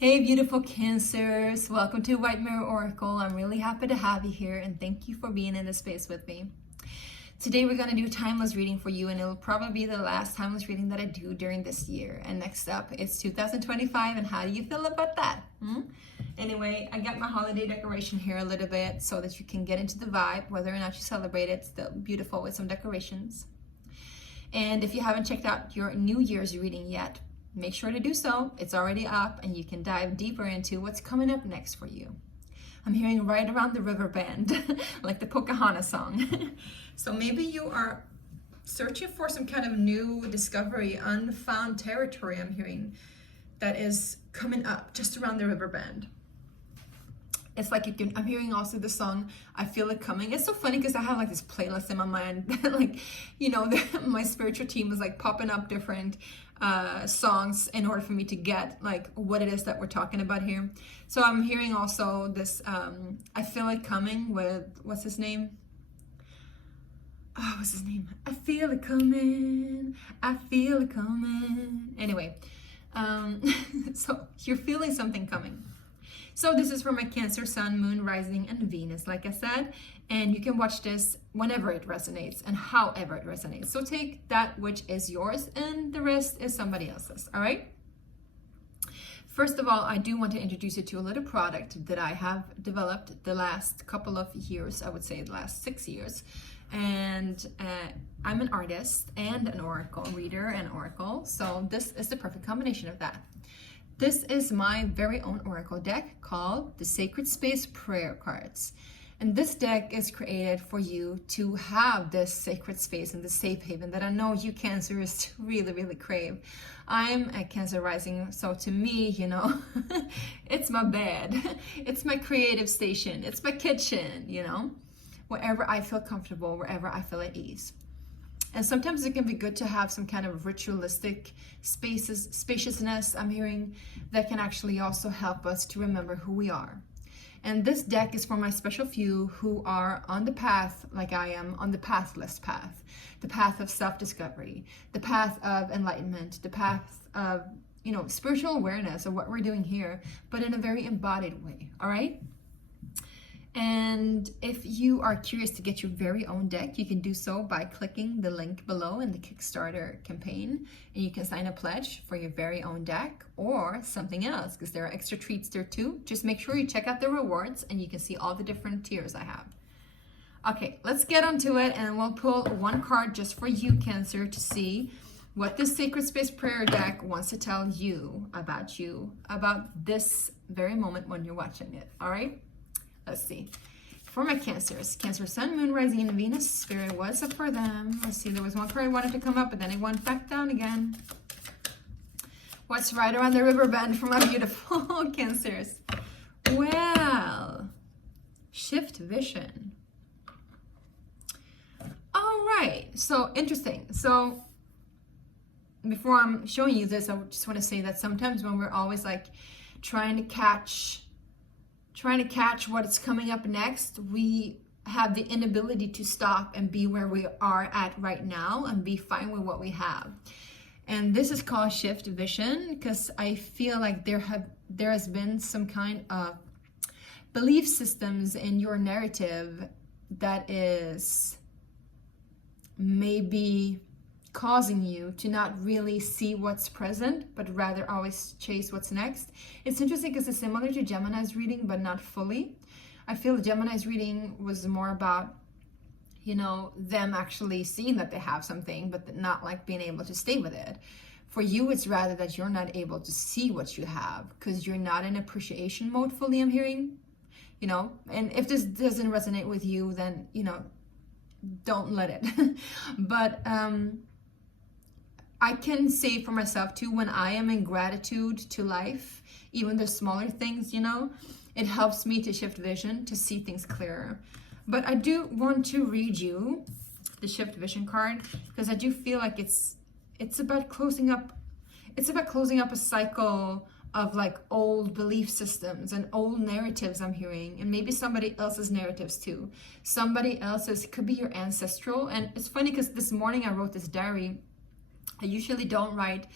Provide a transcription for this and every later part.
Hey beautiful Cancers, welcome to White Mirror Oracle. I'm really happy to have you here and thank you for being in this space with me. Today we're going to do a timeless reading for you, and it'll probably be the last timeless reading that I do during this year. And next up, it's 2025, and how do you feel about that? Anyway, I got my holiday decoration here a little bit so that you can get into the vibe, whether or not you celebrate it. Still beautiful with some decorations. And if you haven't checked out your New Year's reading yet, make sure to do so. It's already up and you can dive deeper into what's coming up next for you. I'm hearing right around the river bend, like the Pocahontas song. So maybe you are searching for some kind of new discovery, unfound territory, I'm hearing, that is coming up just around the river bend. It's like I'm hearing also the song, I Feel It Coming. It's so funny because I have like this playlist in my mind that my spiritual team is like popping up different songs in order for me to get like what it is that we're talking about here. So I'm hearing also this, I Feel It Coming with, what's his name? I feel it coming, I feel it coming. Anyway, so you're feeling something coming. So this is for my Cancer, Sun, Moon, Rising, and Venus, like I said. And you can watch this whenever it resonates and however it resonates. So take that which is yours and the rest is somebody else's, all right? First of all, I do want to introduce you to a little product that I have developed the last couple of years, I would say the last 6 years. And I'm an artist and an oracle reader and oracle. So this is the perfect combination of that. This is my very own oracle deck called the Sacred Space Prayer Cards. And this deck is created for you to have this sacred space and the safe haven that I know you Cancers really, really crave. I'm a Cancer rising, so to me, it's my bed. It's my creative station. It's my kitchen, wherever I feel comfortable, wherever I feel at ease. And sometimes it can be good to have some kind of ritualistic spaciousness, I'm hearing, that can actually also help us to remember who we are. And this deck is for my special few who are on the path, like I am, on the pathless path, the path of self-discovery, the path of enlightenment, the path of, spiritual awareness of what we're doing here, but in a very embodied way, all right? And if you are curious to get your very own deck, you can do so by clicking the link below in the Kickstarter campaign, and you can sign a pledge for your very own deck or something else, because there are extra treats there too. Just make sure you check out the rewards and you can see all the different tiers I have. Okay, let's get onto it, and we'll pull one card just for you, Cancer, to see what this Sacred Space Prayer deck wants to tell you, about this very moment when you're watching it, all right? Let's see. For my Cancers, Cancer, Sun, Moon, Rising, and Venus, Spirit, what's up for them? Let's see, there was one card I wanted to come up, but then it went back down again. What's right around the river bend for my beautiful Cancers? Well, shift vision. All right, so interesting. So before I'm showing you this, I just want to say that sometimes when we're always like trying to catch what's coming up next, we have the inability to stop and be where we are at right now and be fine with what we have. And this is called shift vision because I feel like there has been some kind of belief systems in your narrative that is maybe causing you to not really see what's present, but rather always chase what's next. It's interesting because it's similar to Gemini's reading, but not fully. I feel Gemini's reading was more about, them actually seeing that they have something, but not like being able to stay with it. For you, it's rather that you're not able to see what you have because you're not in appreciation mode fully, I'm hearing, and if this doesn't resonate with you, then, don't let it. But, I can say for myself too, when I am in gratitude to life, even the smaller things, it helps me to shift vision, to see things clearer. But I do want to read you the shift vision card because I do feel like it's about closing up. It's about closing up a cycle of like old belief systems and old narratives I'm hearing, and maybe somebody else's narratives too. Somebody else's, could be your ancestral. And it's funny because this morning I wrote this diary. I usually don't write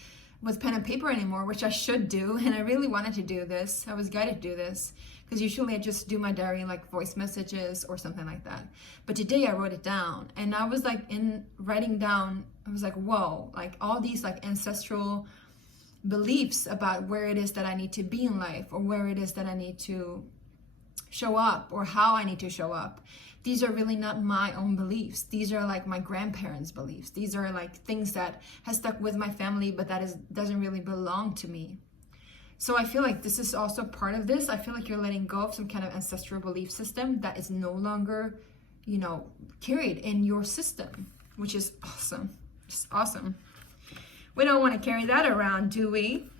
with pen and paper anymore, which I should do. And I really wanted to do this. I was guided to do this because usually I just do my diary like voice messages or something like that. But today I wrote it down, and I was like, in writing down, I was like, whoa, like all these like ancestral beliefs about where it is that I need to be in life, or where it is that I need to show up, or how I need to show up. These are really not my own beliefs. These are like my grandparents' beliefs. These are like things that has stuck with my family, but doesn't really belong to me. So I feel like this is also part of this. I feel like you're letting go of some kind of ancestral belief system that is no longer, you know, carried in your system, which is awesome. Just awesome. We don't want to carry that around, do we?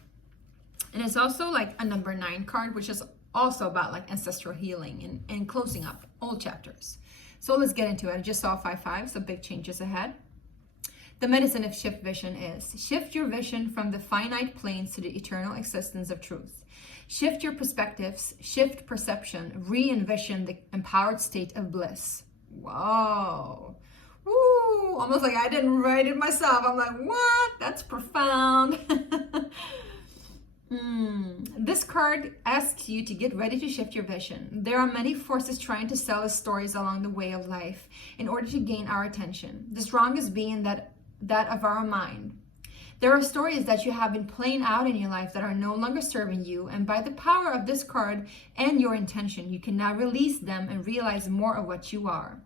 And it's also like a number 9 card, which is also about like ancestral healing and closing up old chapters. So let's get into it. I just saw 5-5, so big changes ahead. The medicine of shift vision is: shift your vision from the finite planes to the eternal existence of truth. Shift your perspectives, shift perception, re-envision the empowered state of bliss. Whoa. Woo! Almost like I didn't write it myself. I'm like, what? That's profound. This card asks you to get ready to shift your vision. There are many forces trying to sell us stories along the way of life in order to gain our attention. The strongest being that of our mind. There are stories that you have been playing out in your life that are no longer serving you, and by the power of this card and your intention, you can now release them and realize more of what you are.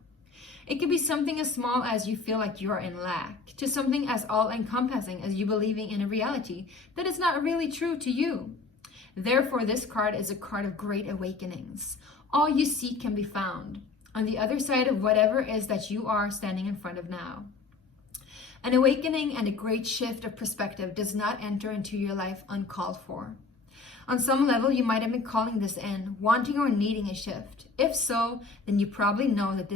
It could be something as small as you feel like you are in lack, to something as all-encompassing as you believing in a reality that is not really true to you. Therefore, this card is a card of great awakenings. All you seek can be found on the other side of whatever it is that you are standing in front of now. An awakening and a great shift of perspective does not enter into your life uncalled for. On some level, you might have been calling this in, wanting or needing a shift. If so, then you probably know that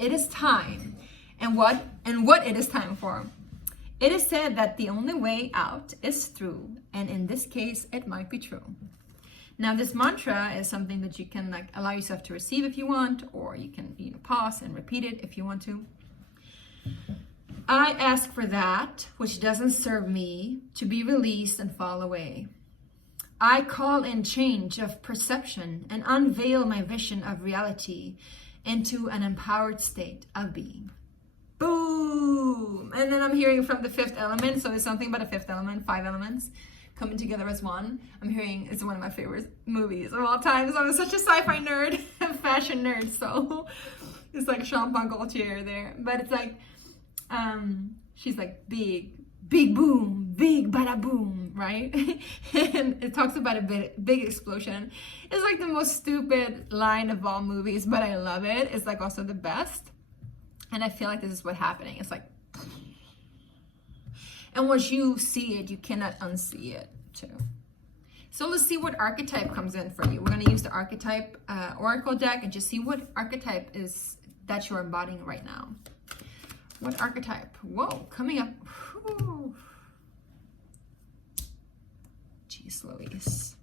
it is time, and what it is time for. It is said that the only way out is through, and in this case, it might be true. Now, this mantra is something that you can like allow yourself to receive if you want, or you can pause and repeat it if you want to. I ask for that which doesn't serve me to be released and fall away. I call in change of perception and unveil my vision of reality into an empowered state of being. Boom! And then I'm hearing from the 5th element. So it's something about a 5th element, 5 elements coming together as one. I'm hearing it's one of my favorite movies of all time. So I'm such a sci-fi nerd, fashion nerd. So it's like Jean-Paul Gaultier there. But it's like, she's like big boom, big bada boom, right? And it talks about a big explosion. It's like the most stupid line of all movies, but I love it. It's like also the best. And I feel like this is what's happening. It's like, and once you see it, you cannot unsee it too. So let's see what archetype comes in for you. We're going to use the archetype oracle deck and just see what archetype is that you're embodying right now. What archetype? Whoa, coming up. Whew. Jeez Louise.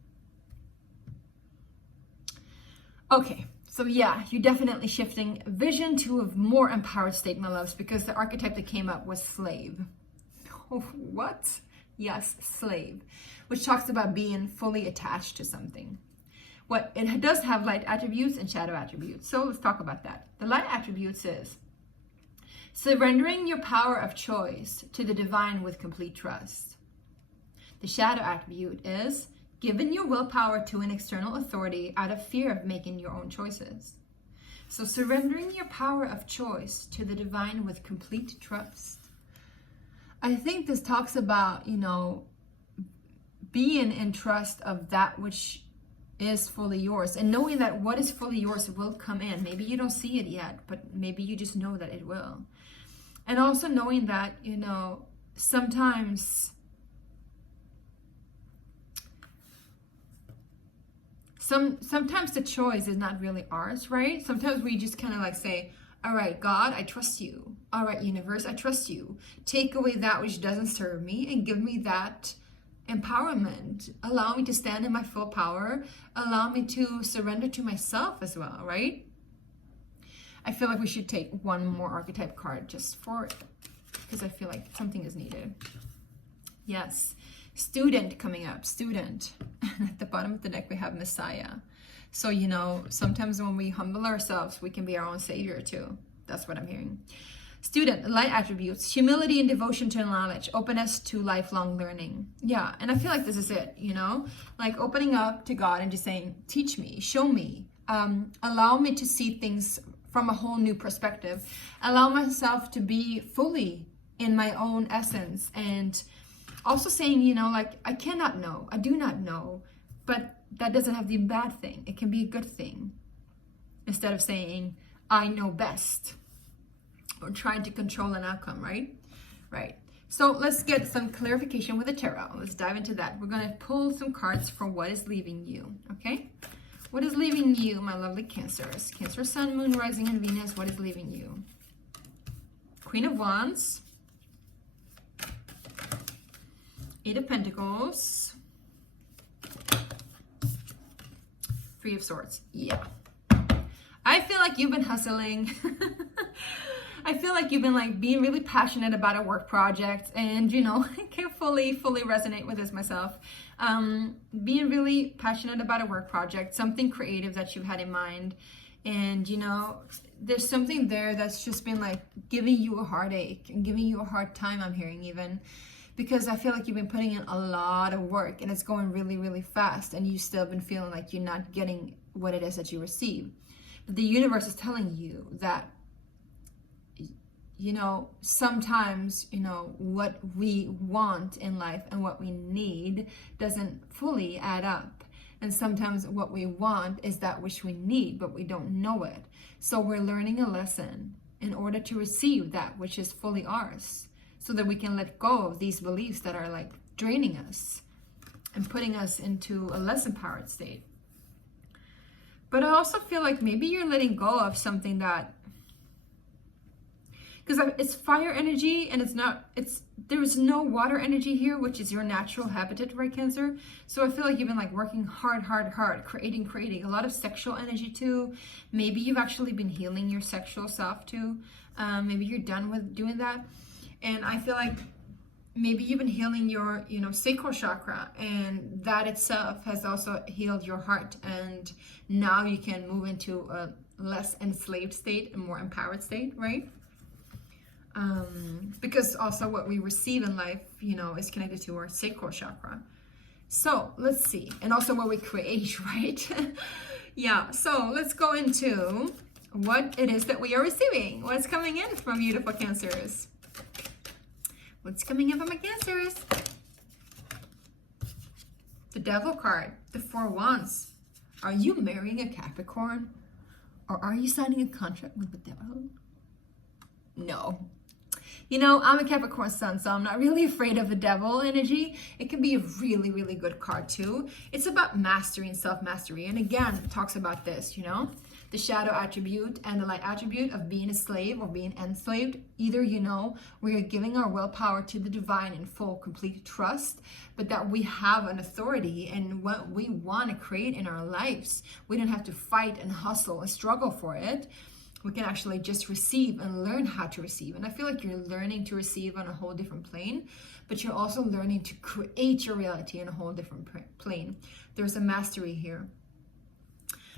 Okay, so yeah, you're definitely shifting vision to a more empowered state, my loves, because the archetype that came up was slave. Oh, what? Yes, slave, which talks about being fully attached to something. What it does have light attributes and shadow attributes. So let's talk about that. The light attributes is surrendering your power of choice to the divine with complete trust. The shadow attribute is giving your willpower to an external authority out of fear of making your own choices. So surrendering your power of choice to the divine with complete trust. I think this talks about, being in trust of that which is fully yours, and knowing that what is fully yours will come in. Maybe you don't see it yet, but maybe you just know that it will. And also knowing that, sometimes the choice is not really ours, right? Sometimes we just kind of like say, all right, God, I trust you. All right, universe, I trust you. Take away that which doesn't serve me and give me that empowerment. Allow me to stand in my full power. Allow me to surrender to myself as well, right? I feel like we should take one more archetype card just for it, because I feel like something is needed. Yes, Student coming up, student. At the bottom of the deck, we have Messiah. So, you know, sometimes when we humble ourselves, we can be our own savior too. That's what I'm hearing. Student, light attributes, humility and devotion to knowledge, openness to lifelong learning. Yeah, and I feel like this is it, you know, like opening up to God and just saying, teach me, show me, allow me to see things from a whole new perspective, allow myself to be fully in my own essence, and also saying, you know, like, I cannot know, I do not know, but that doesn't have to be a bad thing. It can be a good thing. Instead of saying, I know best, or trying to control an outcome, right? Right. So let's get some clarification with the tarot. Let's dive into that. We're going to pull some cards for what is leaving you, okay? What is leaving you, my lovely Cancers? Cancer, Sun, Moon, Rising, and Venus. What is leaving you? Queen of Wands. Eight of Pentacles. Three of Swords. Yeah. I feel like you've been hustling. I feel like you've been like being really passionate about a work project, and you know, I can fully resonate with this myself. Being really passionate about a work project, something creative that you've had in mind, and you know, there's something there that's just been like giving you a heartache and giving you a hard time, I'm hearing, even because I feel like you've been putting in a lot of work and it's going really fast, and you've still been feeling like you're not getting what it is that you receive. But the universe is telling you that, you know, sometimes, you know, what we want in life and what we need doesn't fully add up. And sometimes what we want is that which we need, but we don't know it. So we're learning a lesson in order to receive that which is fully ours, so that we can let go of these beliefs that are like draining us and putting us into a less empowered state. But I also feel like maybe you're letting go of something that, because it's fire energy, and there's no water energy here, which is your natural habitat, right, Cancer? So I feel like you've been like working hard, creating a lot of sexual energy too. Maybe you've actually been healing your sexual self too. Maybe you're done with doing that. And I feel like maybe you've been healing your, you know, sacral chakra, and that itself has also healed your heart. And now you can move into a less enslaved state, a more empowered state, right? Because also what we receive in life, you know, is connected to our sacral chakra. So let's see. And also what we create, right? Yeah. So let's go into what it is that we are receiving. What's coming in from beautiful Cancers? What's coming in from my Cancers? The Devil card, the Four Wands. Are you marrying a Capricorn? Or are you signing a contract with the devil? No. You know, I'm a Capricorn sun, so I'm not really afraid of the devil energy. It can be a really good card too. It's about mastery and self-mastery. And again, it talks about this, you know, the shadow attribute and the light attribute of being a slave or being enslaved. Either, you know, we are giving our willpower to the divine in full, complete trust, but that we have an authority and what we want to create in our lives. We don't have to fight and hustle and struggle for it. We can actually just receive and learn how to receive. And I feel like you're learning to receive on a whole different plane, but you're also learning to create your reality in a whole different plane. There's a mastery here.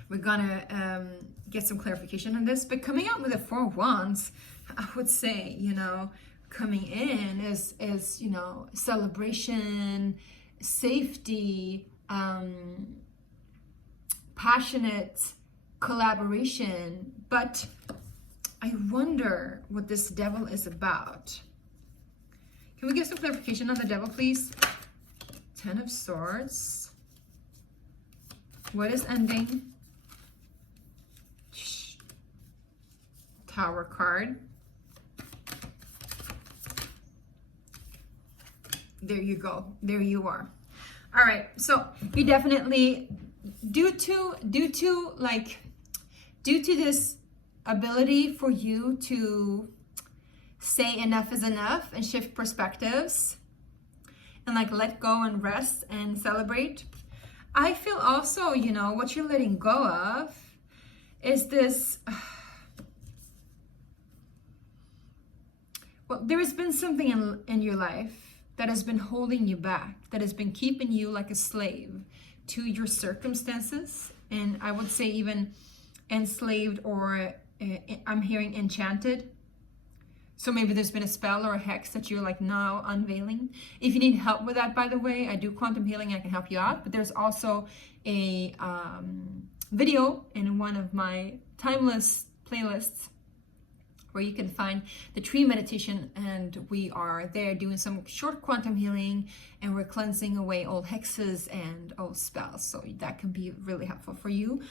We're gonna get some clarification on this, but coming out with the Four Wands, I would say, you know, coming in is you know, celebration, safety, passionate collaboration. But I wonder what this devil is about. Can we get some clarification on the devil, please? Ten of Swords. What is ending? Tower card. There you go. There you are. All right. So you definitely, due to this ability for you to say enough is enough and shift perspectives and like let go and rest and celebrate, I feel also, you know, what you're letting go of is this, well, there has been something in your life that has been holding you back, that has been keeping you like a slave to your circumstances. And I would say even enslaved, or I'm hearing enchanted. So maybe there's been a spell or a hex that you're like now unveiling. If you need help with that, by the way, I do quantum healing. I can help you out. But there's also a video in one of my timeless playlists where you can find the tree meditation, and we are there doing some short quantum healing, and we're cleansing away old hexes and old spells. So that can be really helpful for you.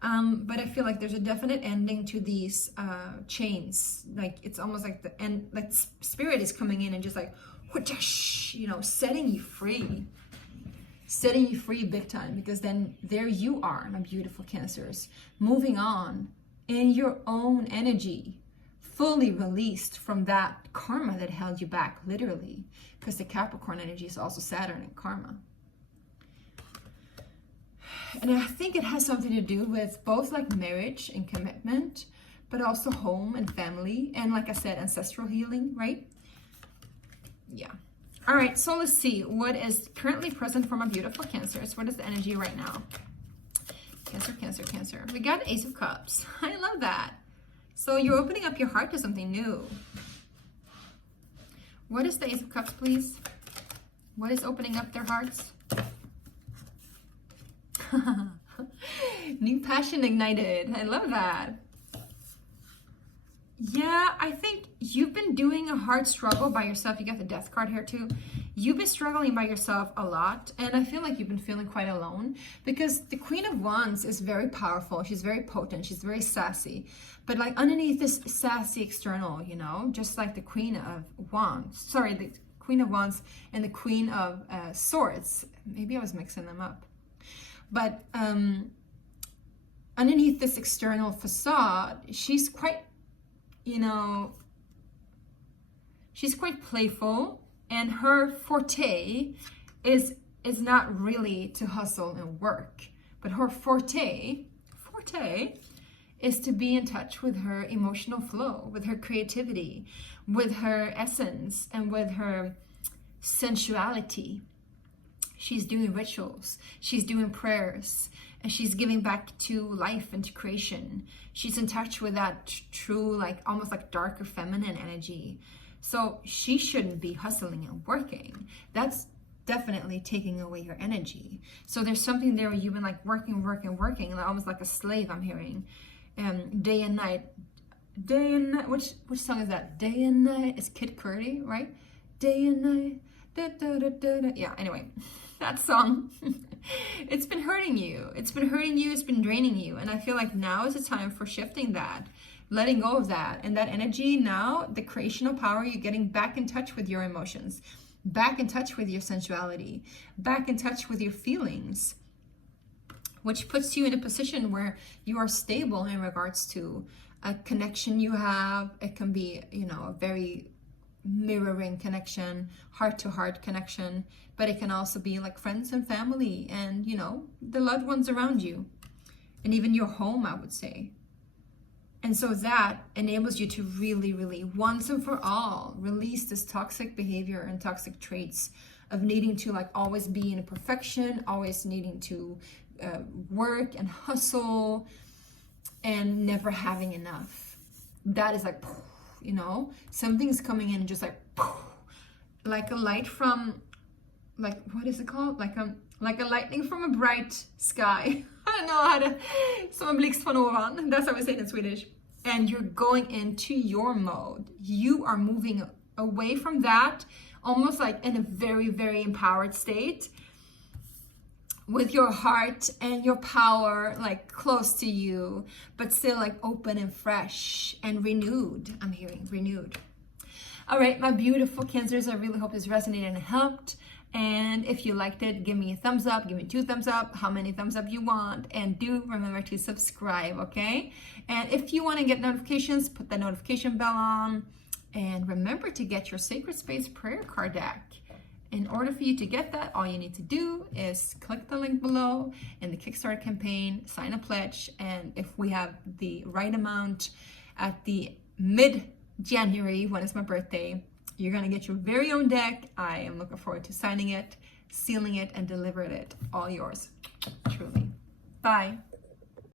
But I feel like there's a definite ending to these chains. Like it's almost like the end, like spirit is coming in and just like, you know, setting you free big time, because then there you are, my beautiful Cancers, moving on in your own energy, fully released from that karma that held you back, literally, because the Capricorn energy is also Saturn and karma. And I think it has something to do with both like marriage and commitment, but also home and family, and like I said, ancestral healing, right? Yeah. All right, so let's see what is currently present for my beautiful Cancers. What is the energy right now? Cancer, Cancer, Cancer. We got Ace of Cups. I love that. So you're opening up your heart to something new. What is the Ace of Cups, please? What is opening up their hearts? New passion ignited. I love that. Yeah, I think you've been doing a hard struggle by yourself. You got the Death card here too. You've been struggling by yourself a lot, and I feel like you've been feeling quite alone, because the Queen of Wands is very powerful. She's very potent. She's very sassy. But like underneath this sassy external, you know, just like the Queen of Wands. Sorry, the Queen of Wands and the Queen of Swords. Maybe I was mixing them up. But underneath this external facade, she's quite, you know, she's quite playful, and her forte is not really to hustle and work, but her forte is to be in touch with her emotional flow, with her creativity, with her essence, and with her sensuality. She's doing rituals, she's doing prayers, and she's giving back to life and to creation. She's in touch with that true, like almost like darker feminine energy. So she shouldn't be hustling and working. That's definitely taking away your energy. So there's something there where you've been like working, almost like a slave, I'm hearing. Day and night. Which song is that? Day and Night. It's Kid Curdy, right? Day and night. Da, da, da, da, da. Yeah, anyway, that song. It's been hurting you. It's been draining you. And I feel like now is the time for shifting that, letting go of that. And that energy now, the creational power, you're getting back in touch with your emotions, back in touch with your sensuality, back in touch with your feelings, which puts you in a position where you are stable in regards to a connection you have. It can be, you know, a very mirroring connection, heart-to-heart connection, but it can also be like friends and family and, you know, the loved ones around you, and even your home, I would say. And so that enables you to really, really, once and for all, release this toxic behavior and toxic traits of needing to like always be in perfection, always needing to work and hustle and never having enough. That is like, you know, something's coming in just like a light from, like, what is it called? Like a lightning from a bright sky. I don't know how to, som en blixt från ovan. That's how we say it in Swedish. And you're going into your mode. You are moving away from that, almost like in a very, very empowered state, with your heart and your power like close to you, but still like open and fresh and renewed. I'm hearing renewed. All right, my beautiful Cancers, I really hope this resonated and helped. And if you liked it, give me a thumbs up, give me 2 thumbs up, how many thumbs up you want, and do remember to subscribe, okay? And if you want to get notifications, put the notification bell on, and remember to get your Sacred Space prayer card deck. In order for you to get that, all you need to do is click the link below in the Kickstarter campaign, sign a pledge, and if we have the right amount at the mid-January, when it's my birthday, You're going to get your very own deck. I am looking forward to signing it, sealing it, and delivering it. All yours, truly. Bye.